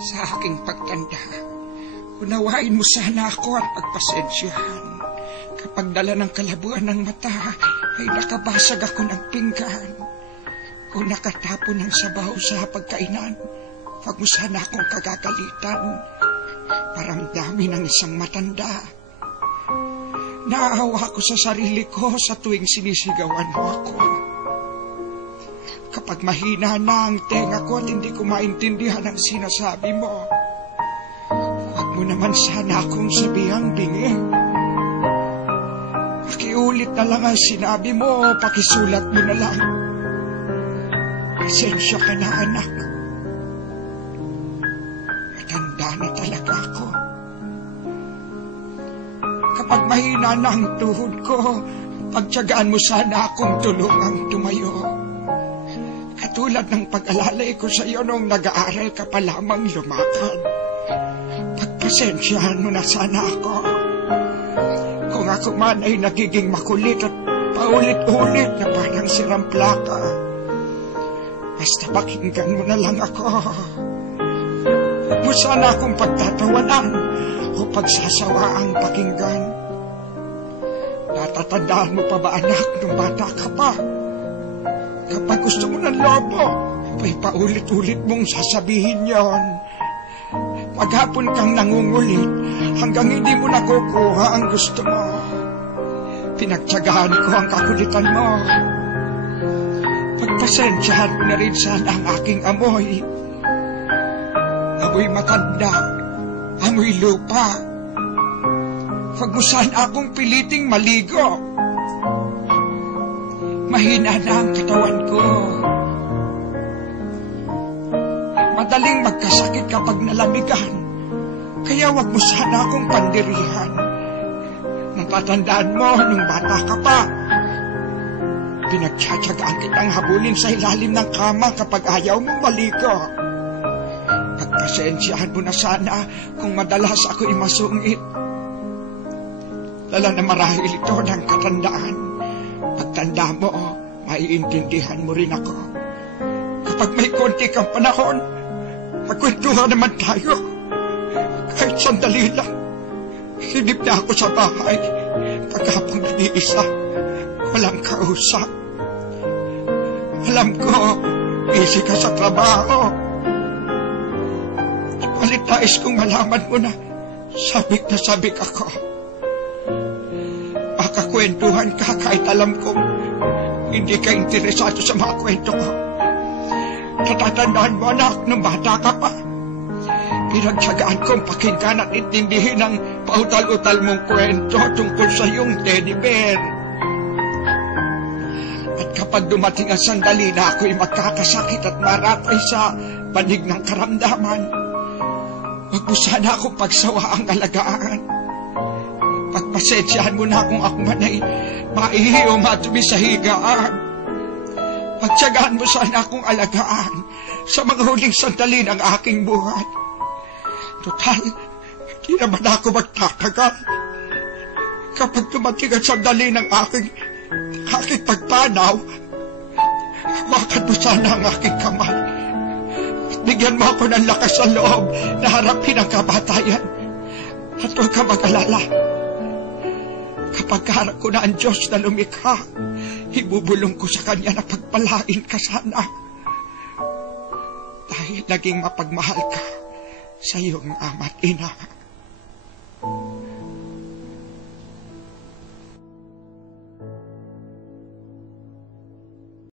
Sa aking pagtanda, unawain mo sana ako at pagpasensyahan. Kapag dala ng kalabuan ng mata, ay nakabasag ako ng pinggan. O nakatapon ng sabaw sa pagkainan, wag mo sana akong kagagalitan. Paramdami ng isang matanda. Naawa ko sa sarili ko sa tuwing sinisigawan mo ako. Kapag mahina na ang tenga ko at hindi ko maintindihan ang sinasabi mo, wag mo naman sana akong sabihang bingi. Pakiulit na lang ang sinabi mo, pakisulat mo na lang. Pasensya ka na, anak. Matanda na talaga ako. Kapag mahina na ang tuhod ko, pagtiyagaan mo sana akong tulungang tumayo. Katulad ng pag-alalay ko sa iyo nung nag-aaral ka pa lamang lumakad. Pagpasensyahan mo na sana ako. Kung ako man ay nagiging makulit at paulit-ulit na parang sirang plaka, basta pakinggan mo na lang ako. Huwag mo sana akong pagtatawanan o pagsasawaang pakinggan. Natatandaan mo pa ba, anak, nung bata ka pa? Kapag gusto mo ng lobo, ay paulit-ulit mong sasabihin yon. Maghapon kang nangungulit hanggang hindi mo nakukuha ang gusto mo. Pinagtyagaan ko ang kakulitan mo. Pagpasensyahan mo na rin sana ang aking amoy. Amoy matanda, amoy lupa. Huwag mo sana akong piliting maligo. Mahina na ang katawan ko. Madaling magkasakit kapag nalamigan. Kaya wag mo sana akong pandirihan. Natatandaan mo nung bata ka pa, pinagtsatsagaan kitang habulin sa ilalim ng kama kapag ayaw mong maligo. Pagpasensyahan mo na sana kung madalas ako'y masungit. Lala na marahil ito ng katandaan. Pagtanda mo, maiintindihan mo rin ako. Kapag may konti kang panahon, magkwentuhan naman tayo. Kahit sandali lang. Hinip na ako sa bahay. Pagkapong nag-iisa, walang kausap. Alam ko, busy ka sa trabaho. Palit nais kong malaman mo na sabik na sabik ako. Makakwentuhan ka kahit alam kong hindi ka interesado sa mga kwento ko. Natatandaan mo, anak, nung bata ka pa. Pinagtyagaan kong pakinggan at intindihin ang pautal-utal mong kwento tungkol sa iyong teddy bear. At kapag dumating ang sandali na ako'y magkakasakit at maratay sa panig ng karamdaman, wag mo sana akong pagsawa ang alagaan. Pagpasensyahan mo na kung ako man ay maihi o matumi sa higaan. Pagtyagaan mo sana akong alagaan sa mga huling sandali ng aking buhay. Total, di naman ako magtatagal. Kapag dumating ang sandali ng aking pagpanaw, hawakan mo sana ang aking kamay. At bigyan mo ako ng lakas sa loob na harapin ang kamatayan. At huwag ka mag-alala. Kapag harap ko na ang Diyos na lumikha, ibubulong ko sa Kanya na pagpalain ka sana. Dahil naging mapagmahal ka sa iyong ama't ina.